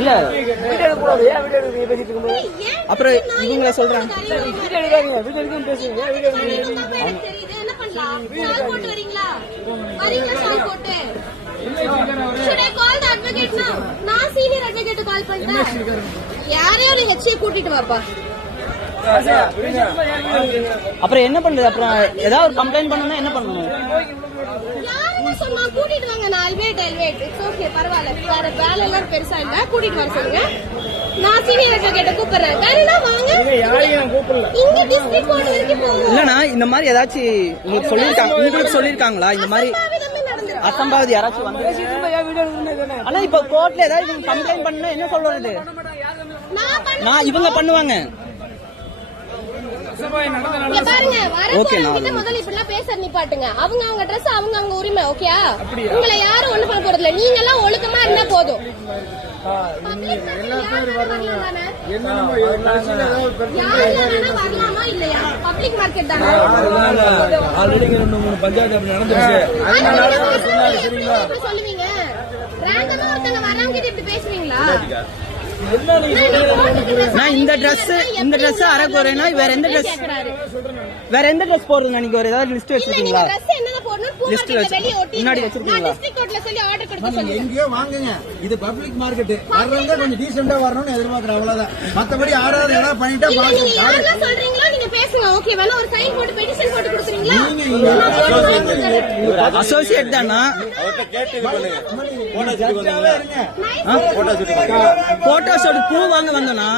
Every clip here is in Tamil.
இல்ல அப்புறம் இவங்க சொல்றாங்க யாரையும் நீங்க கூட்டிட்டு வாப்பா. அப்புறம் என்ன பண்றது? அப்புறம் ஏதாவது ஒரு கம்ப்ளைண்ட் பண்ணனும் என்ன பண்ணணும்? யாருன்னு சொன்னா கூட்டிட்டு வாங்க. நான் இட்ஸ் ஓகே, பரவாயில்ல. வேற வேலை எல்லாம் பெருசா இல்ல, கூட்டிட்டு வர சொல்லுங்க. நான் சீனியர் அட்வொகேட்ட கூப்பிடுறேன். வேறனா வாங்க. இங்க டிஸ்ட்ரிக்ட் கோர்ட் வரைக்கும் போங்க. இல்லனா இந்த மாதிரி ஏதாச்சும் உங்களுக்கு சொல்லிருக்காங்களா இந்த மாதிரி அசம்பாவிதம் யாராச்சும் வந்து? ஆனா இப்ப கோர்ட்ல ஏதாவது கம்ப்ளைண்ட் பண்ணா என்ன சொல்றது? நான் இவங்க பண்ணுவாங்க. முதல்ல இப்படிலாம் பேச நிப்பாட்டுங்க. அவங்க ட்ரெஸ் அவங்க உரிமை. ஓகே, உங்களை யாரும் ஒண்ணு பண்ண போறது இல்ல. நீங்க எல்லாம் ஒழுக்கமா இருந்தா போதும். வரலாமா இல்லையா? பப்ளிக் மார்க்கெட் தானே. சொல்லுவீங்க ரேண்டமா ஒருத்தங்க வரவங்க கிட்ட இப்படி பேசுவீங்களா? நான் இந்த Dress அரை போறேன்னா வேற எந்த ட்ரெஸ் போடுறதுன்னா நீங்க ஒரு ஏதாவது லிஸ்ட் வச்சிருக்கீங்களா? லிஸ்ட் முன்னாடி வச்சிருக்கீங்களா? எங்கேயோ வாங்குங்க. இது பப்ளிக் மார்க்கெட். வர்றவங்க கொஞ்சம் டீசெண்டா வரணும்னு எதிர்பார்க்கறேன், அவ்வளவுதான். மத்தபடி யாராவது ஏதாவது பண்ணிட்டா சொல்றீங்களா? நீங்க பேசுங்க. ஓகே, வேணா ஒரு சைன் போட்டு பெட்டிஷன் போட்டு கொடுக்குறீங்களா? அசோசியேட் தானா? போட்டோ ஷூட் பூ வாங்க வந்தோனா?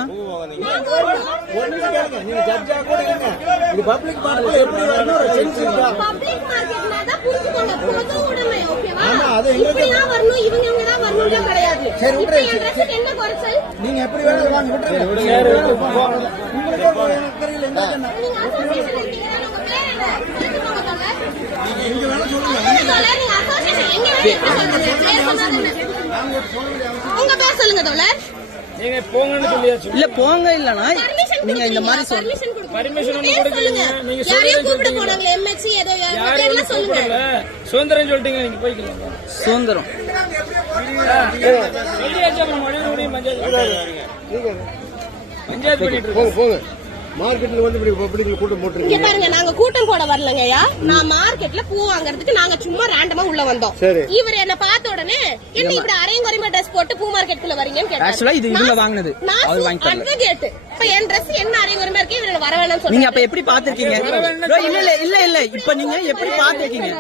நீங்க ஜட்ஜா கூட இருங்க. இது பப்ளிக் மார்க்கெட் எப்படி வரணும் ஒரு சென்ஸ் இருக்கா? பப்ளிக் மார்க்கெட்னா தான் புரிஞ்சுக்கோங்க. பொது உடைமை. ஓகேவா? இப்படிலாம் வரணும், இவங்க தான் வரணும்னு கிடையாது. சரி, விட்டுருங்க. என்ன குறைச்சல்? நீங்க எப்படி வேணாலும் வாங்க, விட்டுருங்க. உங்களுக்கு ஒரு தெரியல என்ன சொன்னா? நீங்க அசோசியேஷன் இருக்கீங்க. உங்க பேர் என்ன? சொல்லுங்க தோழர். நீங்க வேணா சொல்லுங்க. தோழர், நீங்க அசோசியேஷன் எங்க உங்க பேர் சொல்லுங்க தோழர். நீங்க போங்கன்னு சொல்லியாச்சு. இல்ல போங்க இல்லனா நீங்க இந்த மாதிரி பர்மிஷன் கொடுங்க. நீங்க யாரையும் கூப்பிட போனாங்களே எம்எச்சி ஏதோ பேர்ல சொல்லுங்க. சுதந்திரம் சொல்லிட்டீங்க, நீங்க போய்க்கலாம். சுதந்திரம் சொல்லியாச்சு. அப்புறம் மறுபடியும் பஞ்சாயத்து பண்ணிட்டு போங்க. மார்க்கெட்ல வந்து பப்ளிக்ல கூட்டம் போட்டுருக்கீங்க. இங்க பாருங்க, நாங்க கூட்டம் போட வரலங்கய்யா. நான் மார்க்கெட்ல பூ வாங்குறதுக்கு நாங்க சும்மா ரேண்டமா உள்ள வந்தோம். இவர் என்ன பார்த்த உடனே என்ன இப்படி அரையங்குறைமா ட்ரெஸ் போட்டு பூ மார்க்கெட்குள்ள வரீங்கன்னு கேட்டாரு. ஆக்சுவலா இது இவங்க வாங்குனது. அவர் வாங்கி தரல. அட்வொகேட். இப்ப என் Dress என்ன அரையங்குறைமா இருக்கு, இவர வர வேணாம்னு சொல்றீங்க. நீங்க அப்ப எப்படி பாத்துக்கிங்க? இல்ல இப்ப நீங்க எப்படி பாத்துக்கிங்க?